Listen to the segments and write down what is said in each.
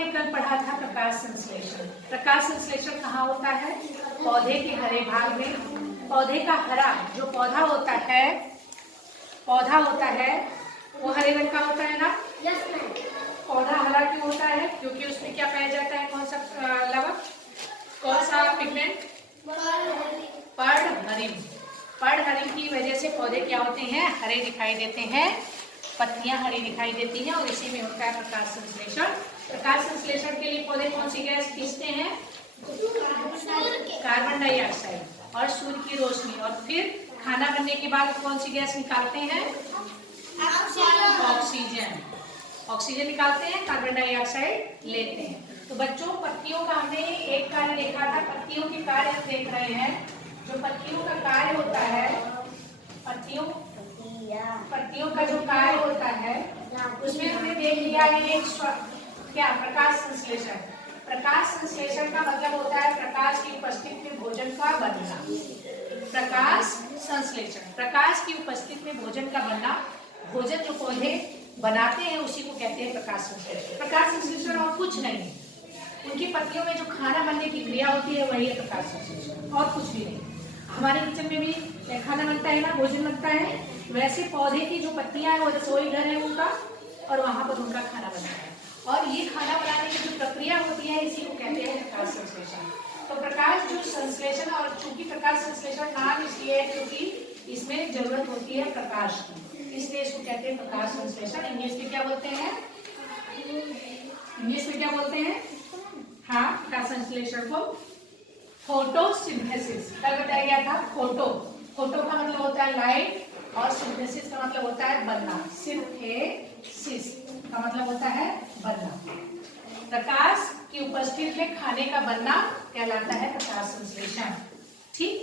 हमने कल पढ़ा था प्रकाश संश्लेषण। प्रकाश संश्लेषण कहाँ होता है? पौधे के हरे भाग में। पौधे का हरा जो पौधा होता है वो हरे रंग का होता है ना? Yes ma'am. पौधा हरा क्यों होता है? क्योंकि उसमें क्या पाया जाता है? कौन सा लवक, कौन सा पिगमेंट? पर्णहरिम। पर्णहरिम की वजह से पौधे क्या होते हैं? हरे दिखाई देते हैं, पत्तियां हरी दिखाई देती हैं, और इसी में होता है प्रकाश संश्लेषण। प्रकाश संश्लेषण के लिए पौधे कौन सी गैस खींचते हैं? कार्बन डाइऑक्साइड और सूर्य की रोशनी, और फिर खाना बनने के बाद कौन सी गैस निकालते हैं? ऑक्सीजन। ऑक्सीजन निकालते हैं, कार्बन डाइऑक्साइड लेते हैं। तो बच्चों, पत्तियों का हमने एक कार्य देखा था। पत्तियों के कार्य हम देख रहे हैं। जो पत्तियों का कार्य होता है, पत्तियों का जो कार्य होता है उसमें हमने देख लिया है एक क्या? प्रकाश संश्लेषण। प्रकाश संश्लेषण का मतलब होता है प्रकाश की उपस्थिति में भोजन का बनना। प्रकाश संश्लेषण, प्रकाश की उपस्थिति में भोजन का बनना। भोजन जो पौधे बनाते हैं उसी को कहते हैं प्रकाश संश्लेषण। प्रकाश संश्लेषण और कुछ नहीं, उनकी पत्तियों में जो खाना बनने की क्रिया होती है वही है प्रकाश संश्लेषण, और कुछ भी नहीं। हमारे किचन में भी खाना बनता है ना, भोजन बनता है, वैसे पौधे की जो पत्तियां हैं वो रसोई घर है उनका, और वहां पर उनका खाना बनता है। और ये खाना बनाने की जो प्रक्रिया होती है इसी को कहते हैं प्रकाश संश्लेषण। तो प्रकाश जो संश्लेषण, और चूंकि प्रकाश संश्लेषण नाम इसलिए है क्योंकि इसमें जरूरत होती है प्रकाश की, इसलिए इसको कहते हैं प्रकाश संश्लेषण। इंग्लिश में क्या बोलते हैं? इंग्लिश में क्या बोलते हैं? हाँ, प्रकाश संश्लेषण को फोटोसिंथेसिस। कल बताया गया था। फोटो का मतलब होता है लाइट, और सिंथेसिस का मतलब होता है बनना। सिंथेसिस का मतलब होता है बनना। प्रकाश की उपस्थिति में खाने का बनना कहलाता है प्रकाश संश्लेषण। ठीक,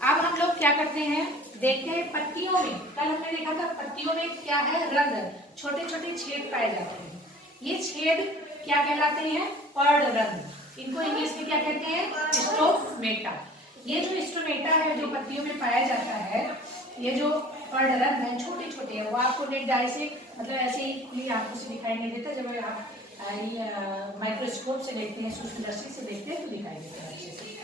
अब हम लोग क्या करते हैं, देखते हैं पत्तियों में। कल हमने देखा था पत्तियों में क्या है? रंध्र, छोटे छोटे छेद पाए जाते हैं। ये छेद क्या कहलाते हैं? पर्णरंध्र। इनको इंग्लिश में क्या कहते हैं? स्टोमेटा। ये जो स्टोमेटा है जो पत्तियों में पाया जाता है, ये जो पर्णरंध्र है छोटे छोटे है, वो आपको नेट डाई से मतलब ऐसे ही खुली आंखों से दिखाई नहीं देता। जब आप माइक्रोस्कोप से देखते हैं, सूक्ष्म दृष्टि से देखते हैं तो दिखाई देता है अच्छे से।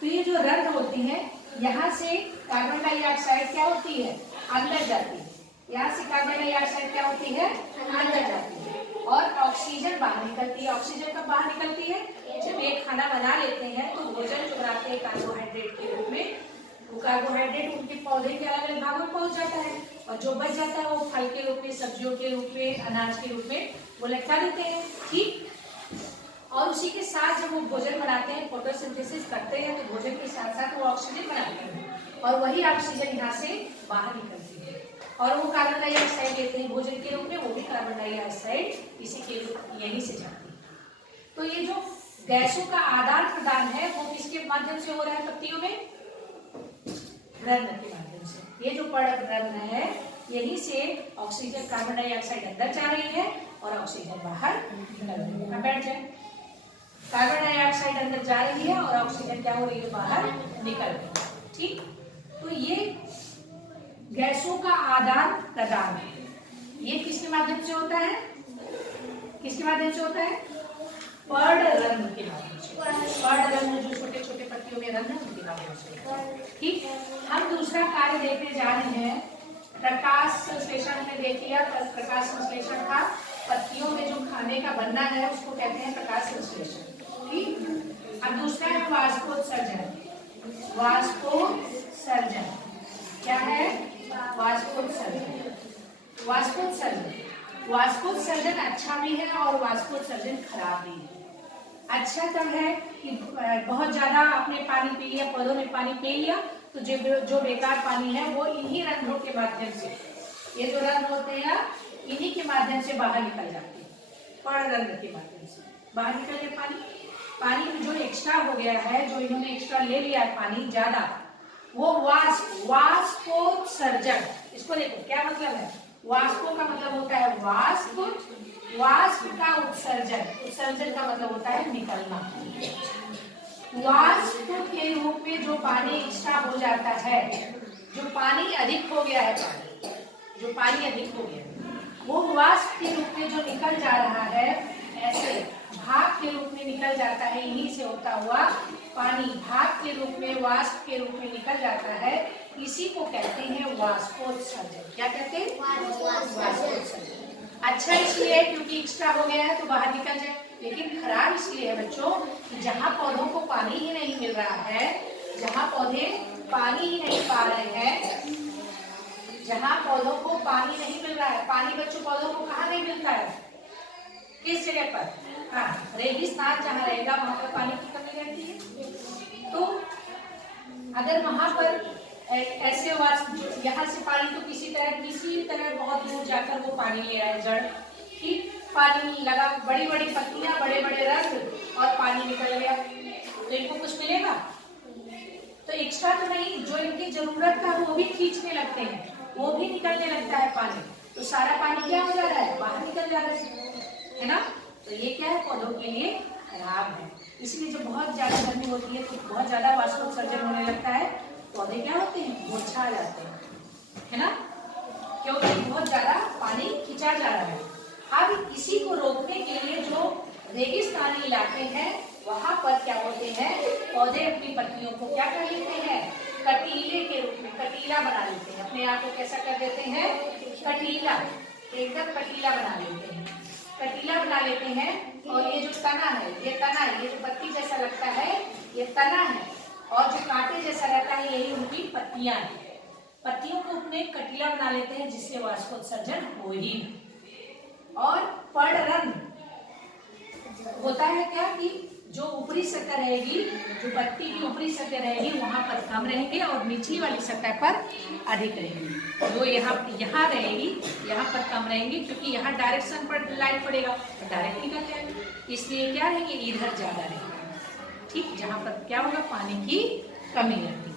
तो ये जो रंध्र होती है, यहाँ से कार्बन डाइऑक्साइड क्या होती है? अंदर जाती है। यहाँ से कार्बन डाइऑक्साइड क्या होती है? अंदर जाती है, और ऑक्सीजन बाहर निकलती है। ऑक्सीजन कब बाहर निकलती है? जब एक खाना बना लेते हैं तो भोजन जो बनाते हैं कार्बोहाइड्रेट के रूप में, वो कार्बोहाइड्रेट उनके पौधे के अलग अलग भागों में पहुंच जाता है, और जो बच जाता है वो फल के रूप में, सब्जियों के रूप में, अनाज के रूप में वो लटका देते हैं। ठीक, और उसी के साथ जब वो भोजन बनाते हैं, फोटोसिंथेसिस करते हैं, तो भोजन के साथ साथ वो ऑक्सीजन बनाते हैं, और वही ऑक्सीजन यहाँ से बाहर निकलती है, और वो कार्बन डाइऑक्साइड लेते हैं भोजन के रूप में, वो भी कार्बन डाइऑक्साइड इसी के यहीं से जाती है। तो ये जो गैसों का आदान प्रदान है वो किसके माध्यम से हो रहा है? पत्तियों में रंध्र के माध्यम से। ये जो पर्णरंध्र है, यहीं से ऑक्सीजन, कार्बन डाइऑक्साइड अंदर जा रही है और ऑक्सीजन बाहर निकल रही है। बैठ जाए, कार्बन डाइऑक्साइड अंदर जा रही है और ऑक्सीजन क्या हो रही है? बाहर निकल रही है। ठीक, तो ये गैसों का आदान प्रदान है, ये किसके माध्यम से होता है? किसके माध्यम से होता है? पर्णरंध्र के माध्यम से। पर्णरंध्र जो छोटे छोटे पत्तियों में रंध्र, उनके माध्यम से। ठीक, हम दूसरा कार्य देखने जा रहे हैं। प्रकाश संश्लेषण हमने देख लिया। प्रकाश संश्लेषण था पत्तियों में जो खाने का बनना है उसको कहते हैं प्रकाश संश्लेषण। ठीक, अब दूसरा है वाष्पोत्सर्जन। वाष्पोत्सर्जन क्या है? वाष्पोत्सर्जन। वाष्पोत्सर्जन, वाष्पोत्सर्जन अच्छा भी है और वाष्पोत्सर्जन खराब भी है। अच्छा तब है कि बहुत ज्यादा आपने पानी पी लिया, पौधों ने पानी पी लिया, तो जो बेकार पानी है वो इन्हीं रंध्रों के माध्यम से, ये जो रंध्र होते हैं इन्हीं के माध्यम से बाहर निकल जाते हैं। पर्णरंध्र के माध्यम से बाहर निकल गया पानी। पानी में जो एक्स्ट्रा हो गया है, जो इन्होंने एक्स्ट्रा ले लिया है पानी ज्यादा, वो वाष्पोत्सर्जन। इसको देखो क्या मतलब है? वाष्पो का मतलब होता है वाष्प, वाष्प का उत्सर्जन, उत्सर्जन का मतलब होता है निकलना। वाष्प के रूप में जो पानी एक्स्ट्रा हो जाता है, जो पानी अधिक हो गया है, जो पानी अधिक हो गया है, वो वाष्प के रूप में जो निकल जा रहा है, ऐसे निकल जाता है, इन्हीं से होता हुआ पानी भाप के रूप में, वाष्प के रूप में निकल जाता है, इसी को कहते हैं वाष्पोत्सर्जन। क्या कहते हैं? वाष्पोत्सर्जन। अच्छा इसलिए है क्योंकि एक्स्ट्रा हो गया है तो बाहर निकल जाए, लेकिन खराब इसलिए है बच्चों कि जहाँ पौधों को पानी ही नहीं मिल रहा है, जहाँ पौधे पानी ही नहीं पा रहे हैं, जहाँ पौधों को पानी नहीं मिल रहा है, पानी बच्चों पौधों को कहाँ नहीं मिलता है? किस जगह पर? हाँ, रेगिस्तान जहाँ रहेगा वहां पर पानी की कमी रहती है। तो अगर वहां पर ऐसे वाष्प यहाँ से पानी तो किसी तरह बहुत दूर जाकर वो पानी ले आए, जड़ ठीक, पानी लगा, बड़ी बड़ी पत्तियां, बड़े बड़े रंग और पानी निकल गया, तो इनको कुछ मिलेगा? तो एक्स्ट्रा तो नहीं, जो इनकी जरूरत था वो भी खींचने लगते हैं, वो भी निकलने लगता है पानी, तो सारा पानी क्या हो जा रहा है? बाहर निकल जा रहा है ना। तो ये क्या है? पौधों के लिए खराब है। इसलिए जब बहुत ज्यादा गर्मी होती है तो बहुत ज्यादा वाष्पोत्सर्जन होने लगता है, पौधे क्या होते हैं? मुरझा जाते हैं, है ना, क्योंकि बहुत ज्यादा पानी खींचा जा रहा है। अब इसी को रोकने के लिए जो रेगिस्तानी इलाके हैं वहां पर क्या होते हैं? पौधे अपनी पत्तियों को क्या कर लेते हैं? कटीले के रूप में कटीला बना लेते हैं, अपने आप को कैसा कर देते हैं? कटीला, एकदम कटीला बना लेते हैं, कटीला बना लेते हैं। और ये जो तना है, ये जो पत्ती जैसा लगता है ये तना है, और जो कांटे जैसा रहता है यही उनकी पत्तियां हैं। पत्तियों को अपने कटीला बना लेते हैं जिससे वाष्पोत्सर्जन हो ही। और पर्णरंध्र होता है क्या कि जो ऊपरी सतह रहेगी, जो पत्ती की ऊपरी सतह रहेगी वहां पर कम रहेंगे और निचली वाली सतह पर अधिक रहेंगी। जो यहाँ रहेगी यहाँ पर कम रहेंगे, क्योंकि यहाँ डायरेक्ट सन पर लाइट पड़ेगा तो डायरेक्ट निकल जाएगा, इसलिए क्या रहेंगे? इधर ज्यादा रहेंगे, ठीक, जहाँ पर क्या होगा? पानी की कमी रहती।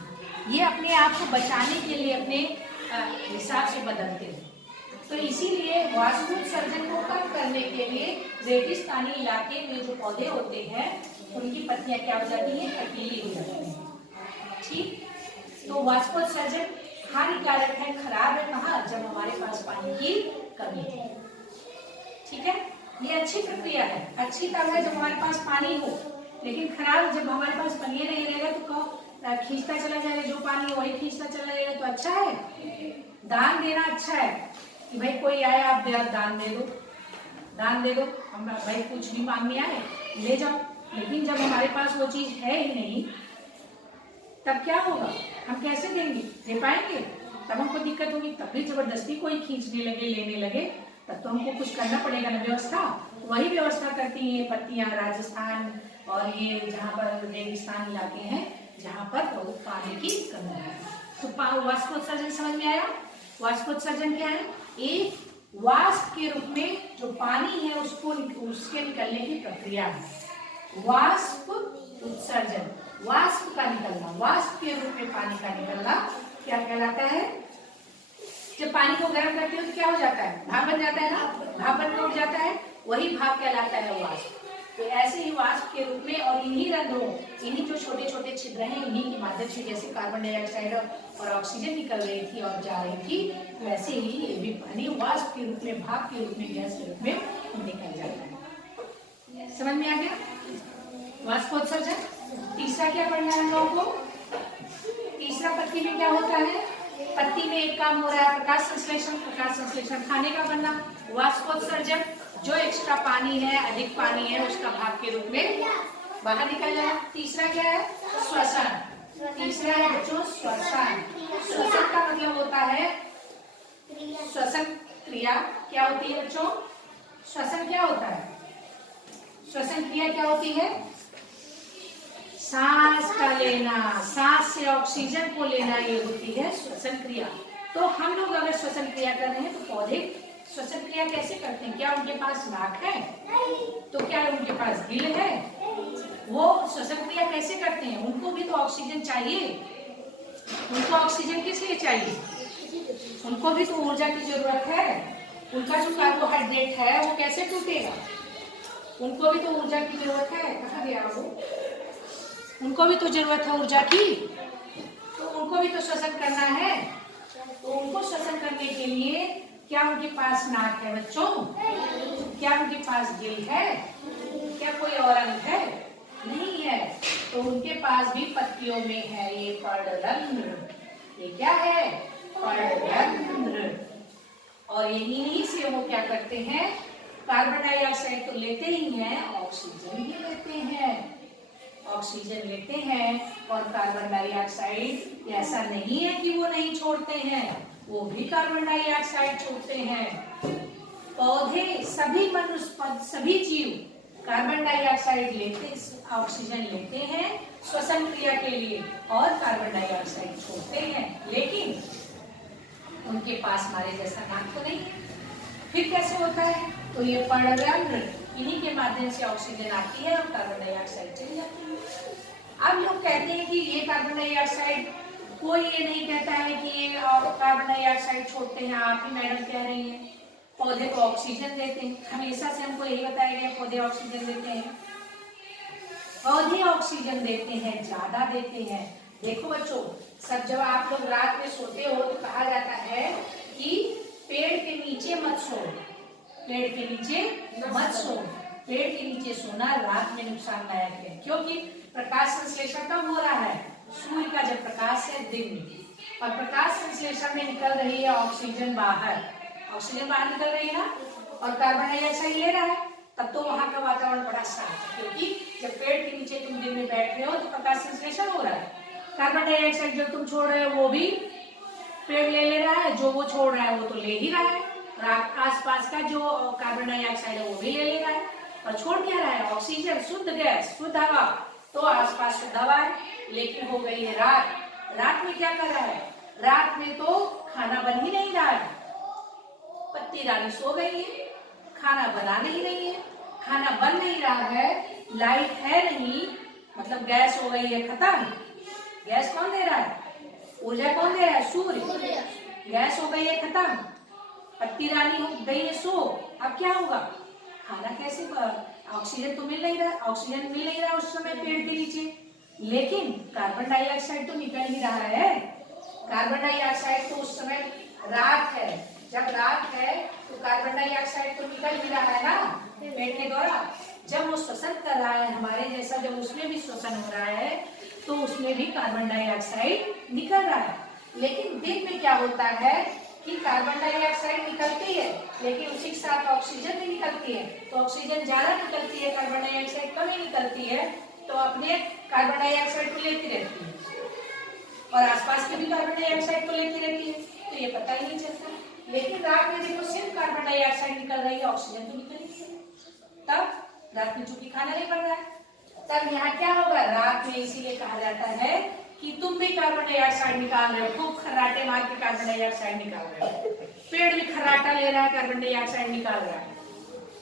ये अपने आप को बचाने के लिए अपने हिसाब से बदलते हैं। तो इसीलिए वाष्पोत्सर्जन को कम करने के लिए रेगिस्तानी इलाके में जो पौधे होते हैं उनकी पत्तियां क्या हो जाती हैं? कटीली हो जाती हैं, ठीक। तो वाष्पोत्सर्जन हानिकारक है, खराब है कहाँ? जब हमारे पास पानी की कमी है, ठीक है। ये अच्छी प्रक्रिया है, अच्छी तब है जब हमारे पास पानी हो, लेकिन खराब जब हमारे पास पानी नहीं रहेगा तो खींचता चला जाएगा, जो पानी है वही खींचता चला जाएगा। तो अच्छा है, दान देना अच्छा है कि भाई कोई आया आप दान दे दो, दान दे दो, हम भाई कुछ नहीं मांगने आए, ले जाओ। लेकिन जब हमारे पास वो चीज है ही नहीं तब क्या होगा? हम कैसे देंगे? दे पाएंगे? तब हमको दिक्कत होगी। तब भी जबरदस्ती कोई खींचने लगे, लेने लगे, तब तो हमको कुछ करना पड़ेगा ना, व्यवस्था। वही व्यवस्था करती है पत्तियां राजस्थान और ये जहाँ पर रेगिस्तान इलाके हैं जहाँ पर बहुत पानी की कमी है। तो वाष्पोत्सर्जन समझ में आया? वाष्पोत्सर्जन क्या है? एक वाष्प के रूप में जो पानी है उसके निकलने की प्रक्रिया है। वाष्प उत्सर्जन, वाष्प का निकलना, वाष्प के रूप में पानी का निकलना क्या कहलाता है? जब पानी को गर्म करते हो तो क्या हो जाता है? भाप बन जाता है ना, भाप बनकर उड़ जाता है, वही भाप कहलाता है वाष्प। तो ऐसे ही वाष्प के रूप में, और इन्हीं रंध्रों, इन्हीं जो छोटे छोटे छिद्र हैं, इन्हीं के माध्यम से जैसे कार्बन डाइऑक्साइड और ऑक्सीजन निकल रही थी और जा रही थी, वैसे ही ये भी पानी वाष्प के रूप में, भाप के रूप में, गैस के रूप में निकल जाता है। समझ में आ गया वाष्पोत्सर्जन? तीसरा क्या पढ़ना है हम लोगों को? तीसरा पत्ती में क्या होता है? पत्ती में एक काम हो रहा है प्रकाश संश्लेषण, प्रकाश संश्लेषण खाने का बनना, वाष्पोत्सर्जन जो एक्स्ट्रा पानी है, अधिक पानी है, उसका भाप के रूप में बाहर निकल जाए। तीसरा क्या है? श्वसन। तीसरा है बच्चों श्वसन। श्वसन का मतलब होता है श्वसन क्रिया। क्या होती है बच्चों? श्वसन क्या होता है? श्वसन क्रिया क्या होती है? सांस का लेना, सांस से ऑक्सीजन को लेना, ये होती है श्वसन क्रिया। तो हम लोग अगर श्वसन क्रिया कर रहे हैं तो पौधे श्वसन क्रिया कैसे करते हैं? क्या उनके पास नाक है? तो क्या उनके पास दिल है? वो श्वसन क्रिया कैसे करते हैं? उनको भी तो ऑक्सीजन चाहिए। उनको ऑक्सीजन किस लिए चाहिए? उनको भी तो ऊर्जा की जरूरत है। उनका जो कार्बोहाइड्रेट है वो कैसे टूटेगा? उनको भी तो ऊर्जा की जरूरत है। कहाँ गया वो? उनको भी तो जरूरत है ऊर्जा की, तो उनको भी तो श्वसन करना है। तो उनको श्वसन करने के लिए क्या उनके पास नाक है बच्चों? क्या उनके पास दिल है? क्या कोई और अंग है? तो उनके पास भी पत्तियों में है ये पर्णरंध्र। ये क्या है? पर्णरंध्र। और यही से वो क्या करते हैं, कार्बन डाइऑक्साइड तो लेते ही हैं, ऑक्सीजन भी लेते हैं। ऑक्सीजन लेते हैं और कार्बन डाइऑक्साइड ऐसा नहीं है कि वो नहीं छोड़ते हैं, वो भी कार्बन डाइऑक्साइड छोड़ते हैं। पौधे, सभी मनुष्य, सभी जीव कार्बन डाइऑक्साइड लेते, ऑक्सीजन लेते हैं श्वसन क्रिया के लिए और कार्बन डाइऑक्साइड छोड़ते हैं, लेकिन उनके पास हमारे जैसा नाक तो नहीं है। फिर कैसे होता है? तो ये पर्णरंध्र, इन्हीं के माध्यम से ऑक्सीजन आती है और कार्बन डाइऑक्साइड चली जाती है। अब लोग कहते हैं कि ये कार्बन डाइऑक्साइड, कोई ये नहीं कहता है कि ये कार्बन डाइऑक्साइड छोड़ते हैं, आप ही मैडम कह रही हैं। पौधे को ऑक्सीजन देते हैं, हमेशा से हमको यही बताया गया पौधे ऑक्सीजन देते हैं। पौधे ऑक्सीजन देते हैं, ज्यादा देते हैं। देखो बच्चों, सब जब आप लोग रात में सोते हो तो कहा जाता है कि पेड़ के नीचे मत सो, पेड़ के नीचे मत सो। पेड़ के नीचे सोना रात में नुकसानदायक है, क्योंकि प्रकाश संश्लेषण कब हो रहा है? सूर्य का जब प्रकाश है दिन में, और प्रकाश संश्लेषण में निकल रही है ऑक्सीजन बाहर, ऑक्सीजन बाहर निकल रही है ना, और कार्बन डाइऑक्साइड ले रहा है, तब तो वहां का वातावरण बड़ा साफ है, क्योंकि जब पेड़ के नीचे तुम दिन में बैठ रहे हो तो प्रकाश संश्लेषण हो रहा है। कार्बन डाइऑक्साइड जो तुम छोड़ रहे हो वो भी पेड़ ले रहा है, जो वो छोड़ रहा है वो तो ले ही रहा है, और आसपास का जो कार्बन डाइऑक्साइड है वो भी ले रहा है, और छोड़ क्या रहा है? ऑक्सीजन, शुद्ध गैस, शुद्ध हवा। तो आसपास शुद्ध हवा है, लेकिन हो गई है रात। रात में क्या कर रहा है? रात में तो खाना बन ही नहीं रहा है, पत्ती रानी सो गई है, खाना बना नहीं रही है, खाना बन नहीं रहा है, लाइट है नहीं, मतलब गैस हो गई है खत्म। गैस कौन दे रहा है? ऊर्जा कौन दे रहा है? सूर्य। गैस हो गई है खत्म, पत्ती रानी हो गई है सो। अब क्या होगा? खाना कैसे? ऑक्सीजन तो मिल नहीं रहा, ऑक्सीजन मिल नहीं रहा उस समय पेड़ के नीचे, लेकिन कार्बन डाइऑक्साइड तो निकल ही रहा है। कार्बन डाइऑक्साइड तो उस समय रात है, जब रात है तो कार्बन डाइऑक्साइड तो निकल ही रहा है ना पेड़ के द्वारा। जब वो श्वसन कर रहा है हमारे जैसा, जब उसमें भी श्वसन हो रहा है तो उसमें भी कार्बन डाइऑक्साइड निकल रहा है। लेकिन दिन में क्या होता है कि कार्बन डाइऑक्साइड निकलती है, लेकिन उसी के साथ ऑक्सीजन भी निकलती है, तो ऑक्सीजन ज्यादा निकलती है, कार्बन डाइऑक्साइड कम ही निकलती है, तो अपने कार्बन डाइऑक्साइड को लेती रहती है, और आसपास के भी कार्बन डाइऑक्साइड को लेती रहती है, तो ये पता ही नहीं चलता। लेकिन रात में देखो सिर्फ कार्बन डाइऑक्साइड निकल रही है, ऑक्सीजन तो निकल रही है। तब रात में चूंकि खाना नहीं बन रहा है, तब यहाँ क्या होगा? रात में इसीलिए कहा जाता है कि तुम भी कार्बन डाइऑक्साइड निकाल रहे हो, खूब खर्राटे मार के कार्बन डाइऑक्साइड निकाल रहे हो, पेड़ भी खर्राटा ले रहा है, कार्बन डाइऑक्साइड निकाल रहा है,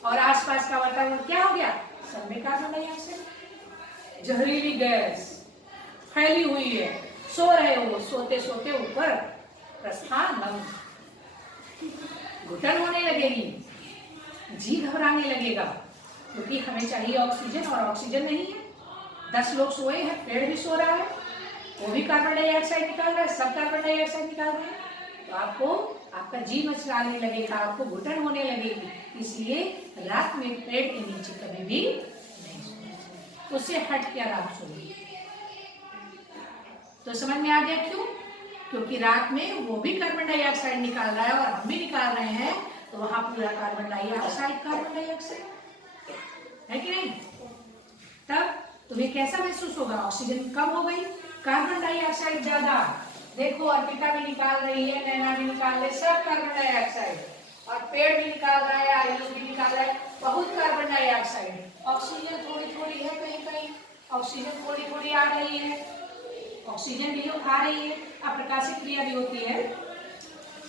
और आसपास का वातावरण क्या हो गया? सब में कार्बन डाइऑक्साइड, जहरीली गैस फैली हुई है। सो रहे हो, सोते सोते ऊपर प्रस्थान, घुटन होने लगेगी, जी घबराने लगेगा, क्योंकि हमें चाहिए ऑक्सीजन और ऑक्सीजन नहीं है। 10 लोग सोए हैं, पेड़ भी सो रहा है, वो भी कार्बन डाइऑक्साइड निकाल रहा है, सब कार्बन डाइऑक्साइड निकाल रहे हैं, तो आपको आपका जी मचलाने लगेगा, आपको घुटन होने लगेगी। इसलिए रात में पेड़ के नीचे कभी भी नहीं सोना, उससे हट के आप सोइए। तो समझ में आ गया क्यों? क्योंकि रात में वो भी कार्बन डाइऑक्साइड निकाल रहा है और हम भी निकाल रहे हैं, तो वहां पूरा कार्बन डाइऑक्साइड है कि नहीं? तब तुम्हें कैसा महसूस होगा? ऑक्सीजन कम हो गई, कार्बन डाइऑक्साइड ज्यादा। देखो अर्पिता भी निकाल रही है, नैना भी निकाल रही है, सब कार्बन डाइऑक्साइड, और पेड़ भी निकाल रहा है, आयुष भी निकाल रहा है, बहुत कार्बन डाइऑक्साइड। ऑक्सीजन थोड़ी थोड़ी है, कहीं कहीं ऑक्सीजन थोड़ी थोड़ी आ रही है, ऑक्सीजन भी आ रही है, अप्रकाशिक क्रिया भी होती है।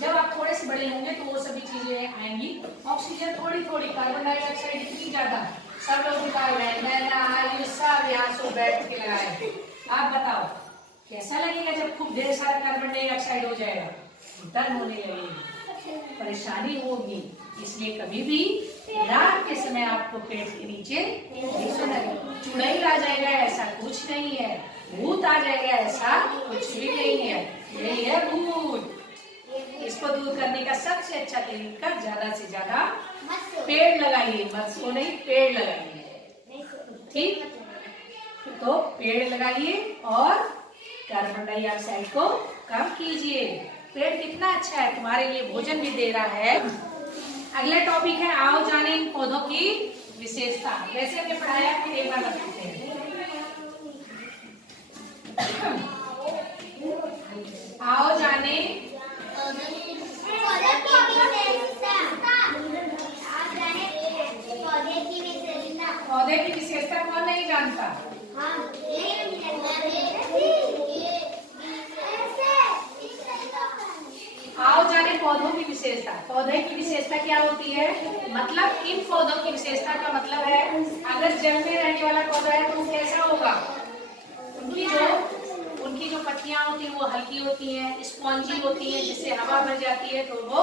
जब आप थोड़े से बड़े होंगे तो वो सभी चीजें आएंगी। ऑक्सीजन थोड़ी थोड़ी, कार्बन डाइऑक्साइड इतनी ज्यादा, सब लोग निकाल रहे हैं, नैना आयुष सब यहाँ से बैठ के लगाए। आप बताओ कैसा लगेगा जब खूब ढेर सारा कार्बन डाइऑक्साइड हो जाएगा? घुटन होने लगेगी, परेशानी होगी। इसलिए कभी भी रात के समय आपको पेड़ के नीचे नहीं सोना है। चुड़ैल आ जाएगा ऐसा कुछ नहीं है, भूत आ जाएगा ऐसा कुछ भी नहीं है, यही है भूत। इसको दूर करने का सबसे अच्छा तरीका ज्यादा से ज्यादा पेड़ लगाइए, मत सो नहीं, पेड़ लगाइए, ठीक। तो पेड़ लगाइए और कार्बन डाइऑक्साइड को कम कीजिए। पेड़ कितना अच्छा है, तुम्हारे लिए भोजन भी दे रहा है। अगला टॉपिक है, आओ जाने इन पौधों की विशेषता। वैसे हमने पढ़ाया, फिर एक बार बताते हैं। आओ जाने पौधे की विशेषता। कौन नहीं जानता? आओ जाने पौधों की विशेषता। पौधे की विशेषता क्या होती है? मतलब इन पौधों की विशेषता का मतलब है, अगर जल में रहने वाला पौधा है तो वो कैसा होगा? उनकी जो पत्तियां होती हैं वो हल्की होती हैं, स्पॉन्जी होती हैं, जिससे हवा भर जाती है तो वो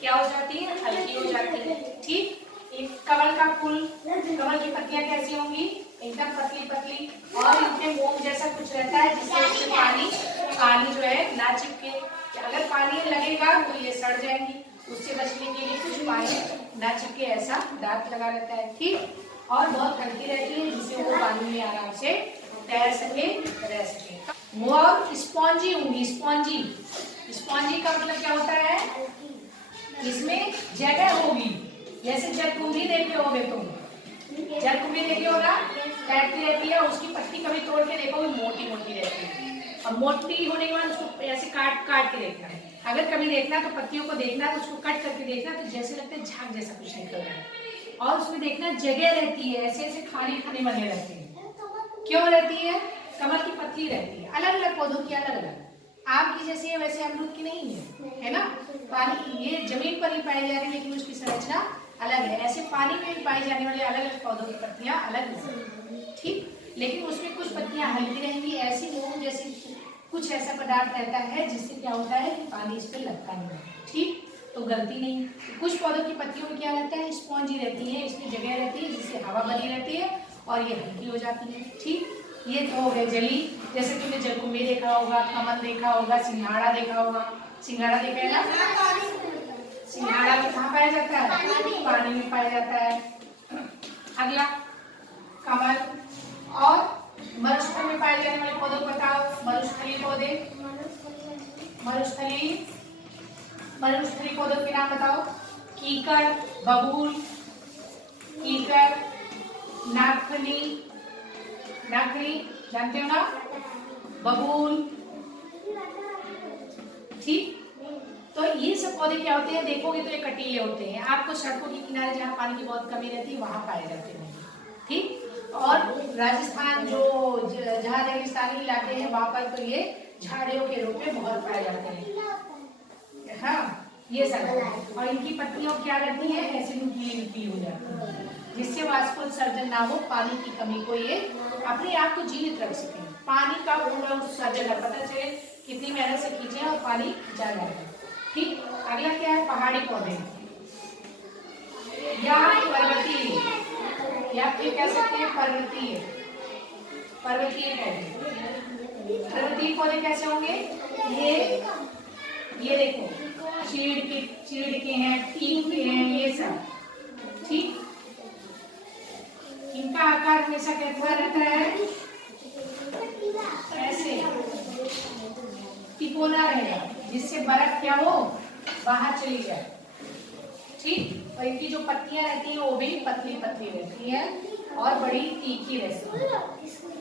क्या हो जाती है? हल्की हो जाती है। ठीक। एक कमल का फूल, कमल की पत्तियां कैसी होंगी? एकदम पतली पतली, और इनके मोम जैसा कुछ रहता है, जिससे उसमें पानी जो है ना चिपके। अगर पानी लगेगा तो ये सड़ जाएंगी, उससे बचने के लिए कुछ पानी ना चिपके ऐसा दांत लगा रहता है। ठीक। और बहुत हल्की रहती है, जिससे वो पानी में आराम से तैर सके, रह सके। और स्पॉन्जी होंगी। स्पॉन्जी का मतलब क्या होता है? इसमें जगह होगी। जैसे जलकुंभी देखे होगे तुम, जलकुंभी देखे होगा, तैरती रहती है, उसकी पत्ती कभी तोड़ के देखोगे मोटी मोटी रहती है, और मोटी होने के बाद उसको ऐसे काट के देखना है। अगर कभी देखना तो पत्तियों को देखना, तो उसको कट करके देखना, तो जैसे लगता है झाग जैसा कुछ निकल रहा है। और उसमें देखना जगह रहती है, ऐसे ऐसे खाने बने रहते हैं। क्यों रहती है? कमल की पत्ती रहती है। अलग अलग पौधों की अलग अलग, आम की जैसी है वैसे अमरूद की नहीं है ना। पानी ये जमीन पर ही पाई जा रही है, लेकिन उसकी संरचना अलग है। ऐसे पानी में भी पाई जाने वाले अलग अलग पौधों की पत्तियां अलग हैं। ठीक। लेकिन उसमें कुछ पत्तियां हल्की रहेंगी, ऐसी मोम जैसी कुछ ऐसा पदार्थ रहता है, जिससे क्या होता है कि पानी इस पर लगता नहीं है। ठीक। तो गलती नहीं। कुछ पौधों की पत्तियों में क्या रहता है? स्पॉन्जी रहती है, इसमें जगह रहती है, जिससे हवा बनी रहती है और ये हल्की हो जाती है। ठीक। ये तो हो गए जली। जैसे तुमने जलकुंभी देखा होगा, कमल देखा होगा, सिंघाड़ा देखा होगा। सिंघाड़ा देखा है ना? सिंघाड़ा भी कहाँ पाया जाता है? पानी में पाया जाता है। अगला कमल। और मरुस्थल में पाए जाने वाले पौधों को बताओ। मरुस्थलीय पौधे, मरुस्थलीय पौधों के नाम बताओ। कीकर, बबूल, कीकर, नागफनी जानते हो ना? बबूल। ठीक। तो ये सब पौधे क्या होते हैं? देखोगे तो ये कटीले होते हैं। आपको सड़कों के किनारे जहाँ पानी की बहुत कमी रहती है वहां पाए जाते हैं। ठीक। और राजस्थान जो जहाँ रेगिस्तानी इलाके हैं वहां पर तो ये झाड़ियों के रूप में बहुत पाए जाते हैं। हाँ, ये सब। और इनकी पत्तियों क्या रहती है? ऐसे नुकीली हो जाती है, जिससे वाष्पोत्सर्जन ना हो, पानी की कमी को ये अपने आप को जीवित रख सके। पानी का पूरा उत्सर्जन पता चले कितनी मेहनत से खींचे और पानी जा जाएगा। ठीक। अगला क्या है? पहाड़ी पौधे या पर्वतीय, या फिर कह सकते हैं पर्वतीय पौधे। पर्वतीय पौधे कैसे होंगे? ये देखो, चीड़ के हैं, टीक के हैं, ये सब। ठीक। इनका आकार हमेशा कैसा रहता है? ऐसे तिकोना रहेगा, जिससे बर्फ क्या हो? बाहर चली जाए। ठीक। और इनकी जो पत्तियां रहती हैं वो भी पतली पतली रहती है और बड़ी तीखी रहती है,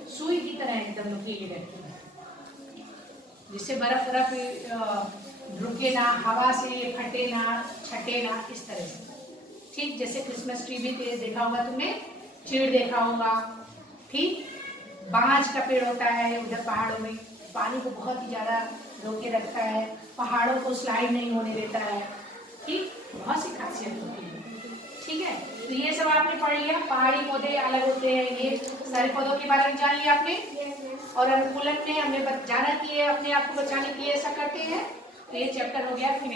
सुई की तरह एकदम नुकीली रहती है, जिससे बर्फ रुके ना, हवा से फटे ना, छटे ना, इस तरह से। ठीक। जैसे क्रिसमस ट्री भी देखा होगा तुमने, चीड़ देखा होगा। ठीक। बांज का पेड़ होता है उधर पहाड़ों में, पानी को बहुत ही ज्यादा रोके रखता है, पहाड़ों को स्लाइड नहीं होने देता है। ठीक। बहुत सी खासियत होती है। ठीक है। तो ये सब आपने पढ़ लिया। पहाड़ी पौधे अलग होते हैं, ये सारे पौधों के बारे में जान लिया आपने। और अनुकूलन में हमने जाना कि अपने आप को बचाने के लिए ऐसा करते हैं। तो ये चैप्टर हो गया फिनिश।